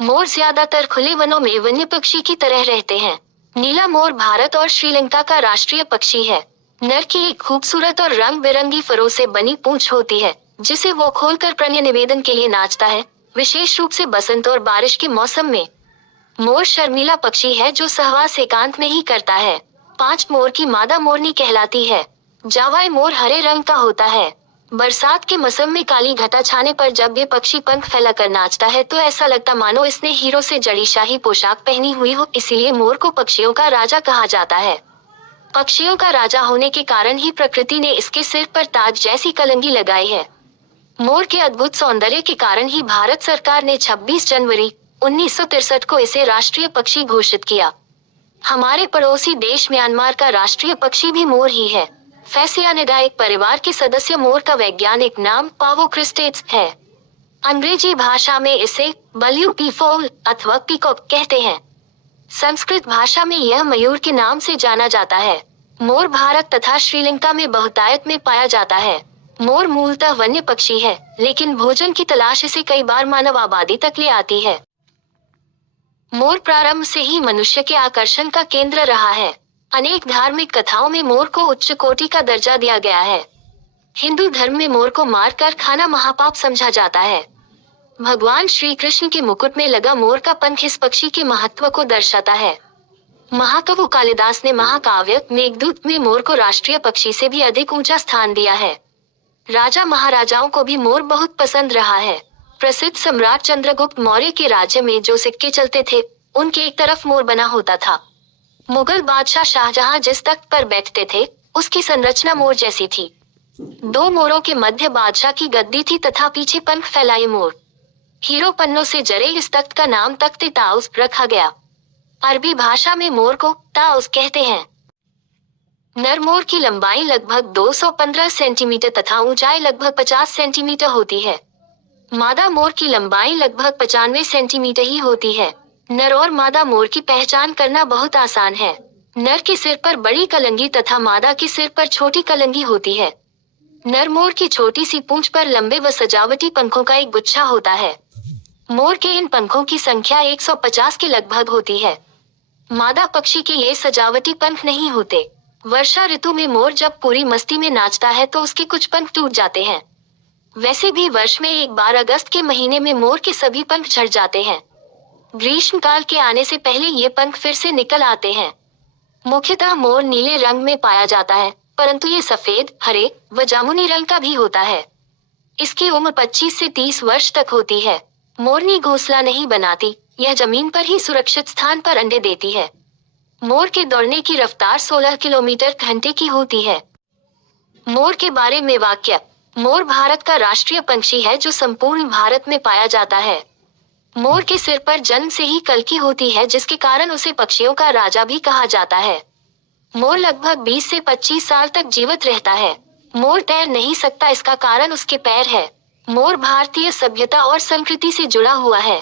मोर ज्यादातर खुले वनों में वन्य पक्षी की तरह रहते हैं। नीला मोर भारत और श्रीलंका का राष्ट्रीय पक्षी है। नर की एक खूबसूरत और रंग बिरंगी फरों से बनी पूंछ होती है, जिसे वो खोलकर प्रणय निवेदन के लिए नाचता है, विशेष रूप से बसंत और बारिश के मौसम में। मोर शर्मीला पक्षी है जो सहवास एकांत में ही करता है। 5 मोर की मादा मोरनी कहलाती है। जावाई मोर हरे रंग का होता है। बरसात के मौसम में काली घटा छाने पर जब ये पक्षी पंख फैलाकर नाचता है तो ऐसा लगता मानो इसने हीरो से जड़ी शाही पोशाक पहनी हुई हो, इसीलिए मोर को पक्षियों का राजा कहा जाता है। पक्षियों का राजा होने के कारण ही प्रकृति ने इसके सिर पर ताज जैसी कलंगी लगाई है। मोर के अद्भुत सौंदर्य के कारण ही भारत सरकार ने 26 जनवरी 1963 को इसे राष्ट्रीय पक्षी घोषित किया। हमारे पड़ोसी देश म्यांमार का राष्ट्रीय पक्षी भी मोर ही है। फैसियानिडाई परिवार के सदस्य मोर का वैज्ञानिक नाम पावो क्रिस्टेट्स है। अंग्रेजी भाषा में इसे बल्यू पीफोल अथवा पीकॉक कहते हैं। संस्कृत भाषा में यह मयूर के नाम से जाना जाता है। मोर भारत तथा श्रीलंका में बहुतायत में पाया जाता है। मोर मूलतः वन्य पक्षी है, लेकिन भोजन की तलाश इसे कई बार मानव आबादी तक ले आती है। मोर प्रारंभ से ही मनुष्य के आकर्षण का केंद्र रहा है। अनेक धार्मिक कथाओं में मोर को उच्च कोटि का दर्जा दिया गया है। हिंदू धर्म में मोर को मारकर खाना महापाप समझा जाता है। भगवान श्री कृष्ण के मुकुट में लगा मोर का पंख इस पक्षी के महत्व को दर्शाता है। महाकवि कालिदास ने महाकाव्य मेघदूत में मोर को राष्ट्रीय पक्षी से भी अधिक ऊंचा स्थान दिया है। राजा महाराजाओं को भी मोर बहुत पसंद रहा है। प्रसिद्ध सम्राट चंद्रगुप्त मौर्य के राज्य में जो सिक्के चलते थे, उनके एक तरफ मोर बना होता था। मुगल बादशाह शाहजहां जिस तख्त पर बैठते थे, उसकी संरचना मोर जैसी थी। 2 मोरों के मध्य बादशाह की गद्दी थी तथा पीछे पंख फैलाए मोर। हीरो पन्नों से जरे इस तख्त का नाम तख्ते ताउस रखा गया। अरबी भाषा में मोर को ताउस कहते हैं। नर मोर की लंबाई लगभग 215 सेंटीमीटर तथा ऊंचाई लगभग 50 सेंटीमीटर होती है। मादा मोर की लंबाई लगभग 95 सेंटीमीटर ही होती है। नर और मादा मोर की पहचान करना बहुत आसान है। नर के सिर पर बड़ी कलंगी तथा मादा के सिर पर छोटी कलंगी होती है। नर मोर की छोटी सी पूंछ पर लंबे व सजावटी पंखों का एक गुच्छा होता है। मोर के इन पंखों की संख्या 150 के लगभग होती है। मादा पक्षी के ये सजावटी पंख नहीं होते। वर्षा ऋतु में मोर जब पूरी मस्ती में नाचता है तो उसके कुछ पंख टूट जाते हैं। वैसे भी वर्ष में एक बार अगस्त के महीने में मोर के सभी पंख झड़ जाते हैं। ग्रीष्म काल के आने से पहले ये पंख फिर से निकल आते हैं। मुख्यतः मोर नीले रंग में पाया जाता है, परंतु ये सफेद, हरे व जामुनी रंग का भी होता है। इसकी उम्र 25 से 30 वर्ष तक होती है। मोरनी घोंसला नहीं बनाती, यह जमीन पर ही सुरक्षित स्थान पर अंडे देती है। मोर के दौड़ने की रफ्तार 16 किलोमीटर घंटे की होती है। मोर के बारे में वाक्य। मोर भारत का राष्ट्रीय पंछी है जो संपूर्ण भारत में पाया जाता है। मोर के सिर पर जन्म से ही कलकी होती है, जिसके कारण उसे पक्षियों का राजा भी कहा जाता है। मोर लगभग 20 से 25 साल तक जीवित रहता है। मोर तैर नहीं सकता, इसका कारण उसके पैर है। मोर भारतीय सभ्यता और संस्कृति से जुड़ा हुआ है।